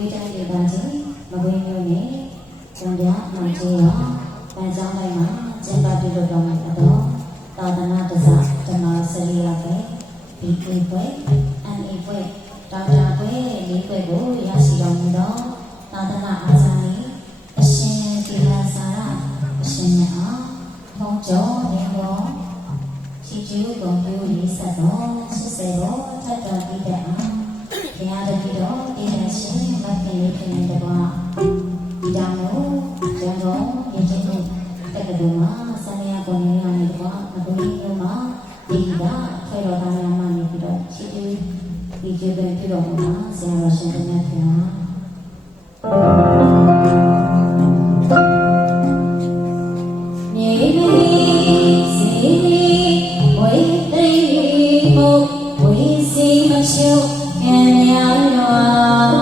ဝေးတိုင်းဒေသကြီးမကွေးမြို့နယ်ကျန်ပြမောင်ကျေးရွာပန်းကျောင်းတိုင်းမှာကျင်းပပြုလုပ်တော်မူသောသာသနာ့တစားဓမ္မစရိယပဲဒီပွဲအနေပွဲဒေါက်တာပွဲလေးပွဲကိုရရှိတော်မူသောသာသနာအားစား၏အရှင်ဒီလာစာရအရှင်မြတ်အောင်ထုံးကျော်နေတော်ချီကျူးကုန်ပြုရေးဆက်တော်80တော်ထပ်တော်ပြီးတဲ့အောင်ဘုရားတပည့်တော်ဒီရရှင်မခင်လေးခင်တဲ့ကွာဒီတောင်ကိုရန်ကုန်ပြည်ချင်းတို့တက္ကသိုလ်မှာဆန္ဒရပုံရင်းနေကွာမကွေးမြို့မှာဒီကထွေတော်သားများမှနေပြီးတော့ချီကျူးဒီကျေပဲပြုတော်မူတာဆရာတော်ရှင်မြတ်ခင်ဗျာမြေကြီးစီဝေးတိဘုဝေးစီမရှုခံရတော်